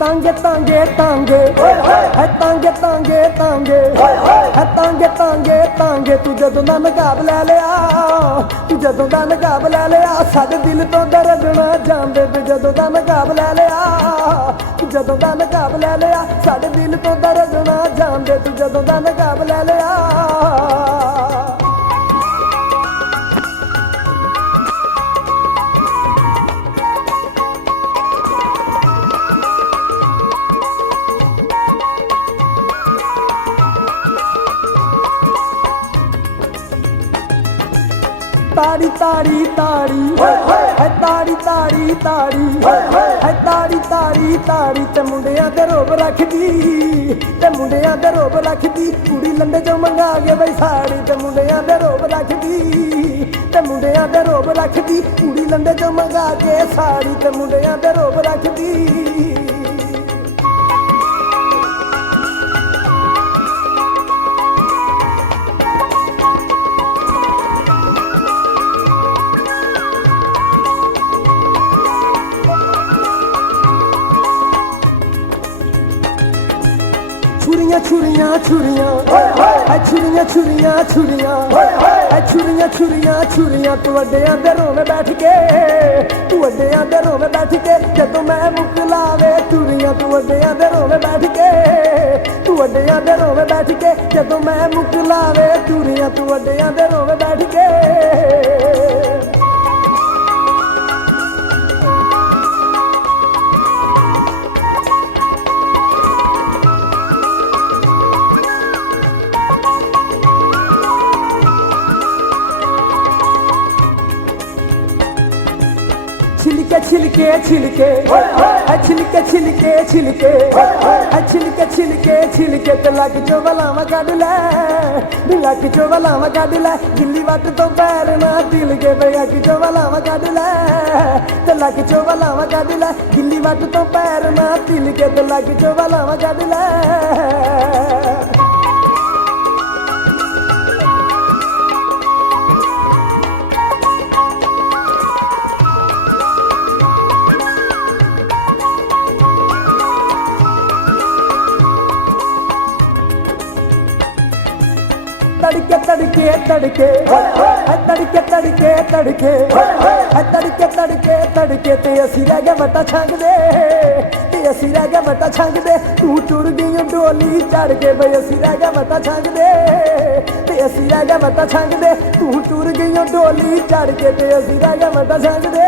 तांगे तांगे तांगे है तांगे तांगे तांगे है तांगे तांगे तांगे तू जदों दा नकाब लै लिया तू जदों दा नकाब लै लिया साडे दिल तो दर्द ना जांदे तू जदों दा नकाब लै लिया तू जदों दा नकाब लै लिया साडे दिल तो दर्द ना जांदे तू जदों दा नकाब लै लिया ताड़ी ताड़ी ताड़ी है ताड़ी ताड़ी ताड़ी है ताड़ी ताड़ी ताड़ी ते मुंडियां दे रोब रखदी ते मुंडियां दे रोब रखदी कुड़ी लंडे चों मंगा के बई साड़ी ते मुंडियां दे रोब रखदी ते मुंडियां दे रोब रखदी कुड़ी लंडे चों मंगा के साड़ी ते मुंडियां दे रोब रखदी छुरियां छुरियां छुरियां है छुरियां छुरियां छुरियां है छुरियां छुरियां छुरियां तू अड्डियां दे रोवे बैठ के तू अड्डियां दे रोवे बैठ के जदों मैं मुकलावे तुरियां तू अड्डियां दे रोवे बैठ के तू अड्डियां दे रोवे बैठ के जदों मैं मुकलावे तुरियां तू अड्डियां दे रोवे बैठ के छिलके छिलके छिलके है छिलके छिलके छिलके है छिलके छिलके छिलके ते लग चो बलावा कढ लै लग चो बलावा कढ लै गिल्ली वट तो पैर ना तिल के बई अग चो बलावा कढ लै ते लग चो बलावा कढ लै गिल्ली वट तो पैर ना तिल के ते लग चो बलावा कढ लै तड़के तड़के तड़के है तड़के तड़के तड़के है तड़के तड़के तड़के ते असी रह गए वटा छंग दे ते असी रह गए वटा छंग दे तू टुर गई डोली चढ़ के बई असी रह गए वटा छंग दे ते असी रह गए वटा छंग दे तू टुर गई डोली चढ़ के ते असी रह गए वटा छंग दे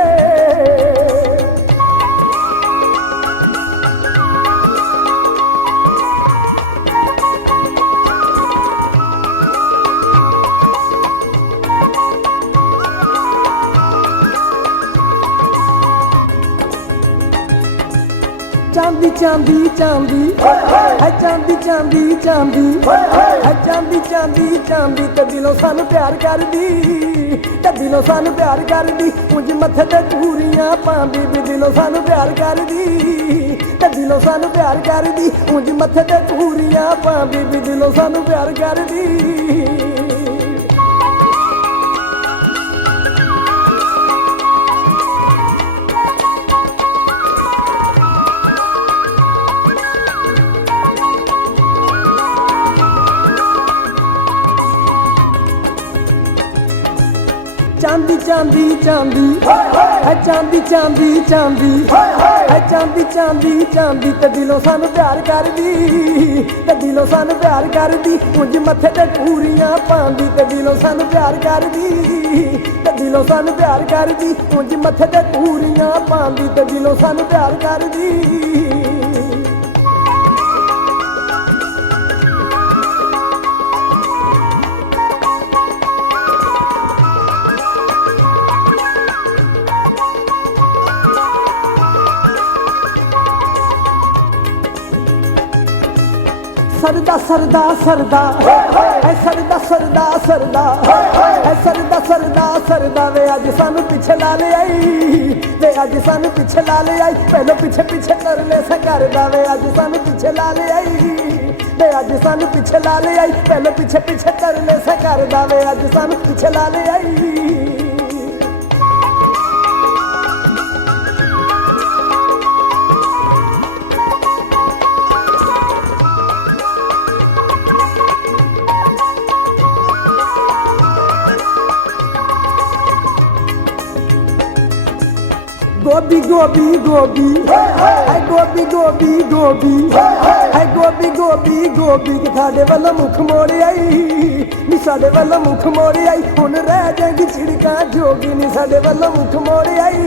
चांदी चांदी चांदी है चांदी चांदी चांदी है चांदी चांदी चांदी ते दिलों सानू प्यार कर दी ते दिलों सानू प्यार कर दी उंज मत्थे ते चूड़ियां पांदी भी दिलों सानू प्यार कर दी ते दिलों सानू प्यार कर दी उंज मत्थे ते चूड़ियां पांदी भी दिलों सानू प्यार कर दी चांदी चांदी चांदी है चांदी चांदी चांदी है चांदी चांदी चांदी ते दिलों सानू प्यार कर दी ते दिलों सानू प्यार कर दी उंज मत्थे ते चूड़ियां पांदी ते दिलों सानू प्यार कर दी ते दिलों सानू प्यार कर दी उंज मत्थे ते चूड़ियां पांदी ते दिलों सानू प्यार कर दी सरदा सरदा सरदा है सरदा सरदा सरदा है सरदा सरदा सरदा वे अज सानू पिछे ला ले आई वे अज सानू पिछे ला ले आई पहले पिछे पिछे तरले सा करदा वे अज सानू पिछे ला ले आई वे अज सानू पिछे ला ले आई पहले पिछे पिछे तरले सा करदा वे अज सानू पिछे ला ले आई गोभी गोभी है गोभी गोभी गोभी है गोभी गोभी गोभी कि साडे वाला मुख मोड़ आई नी साडे वाला मुख मोड़ आई हुण रह जाएगी छिड़का जोगी नी साडे वाला मुख मोड़ आई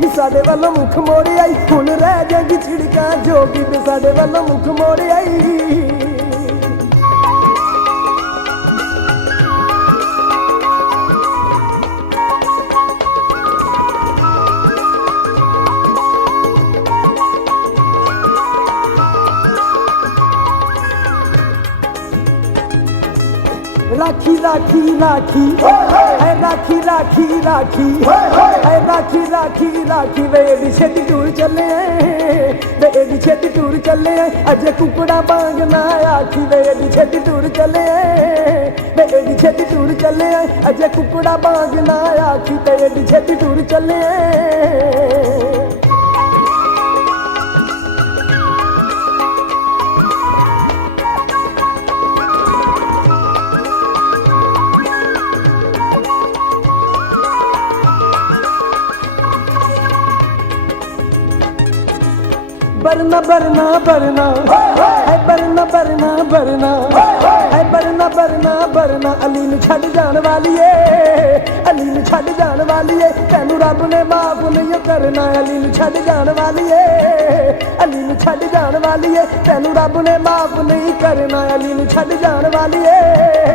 नी साडे वाला मुख मोड़ आई हुण रह जाएगी छिड़का जोगी नी साडे वाला मुख मोड़ आई राखी राखी राखी है राखी राखी राखी है राखी राखी राखी वे एडी छेती टूर चले वे एडी छेती टूर चले अजे कुकड़ा बांगना आखी वे एडी छेती टूर चले वे एडी छेती टूर चले अजे कुकड़ा बांगना आखी ते एडी छेती टूर चले बरना बरना बरना है बरना बरना बरना है बरना बरना बरना अली नूं छड्ड जाण वाली है अली नूं छड्ड जाण वाली है तैनूं रब ने माफ नहीं करना अली नूं छड्ड जाण वाली है अली नूं छड्ड जाण वाली है तैनूं रब ने माफ नहीं करना अली नूं छड्ड जाण वाली है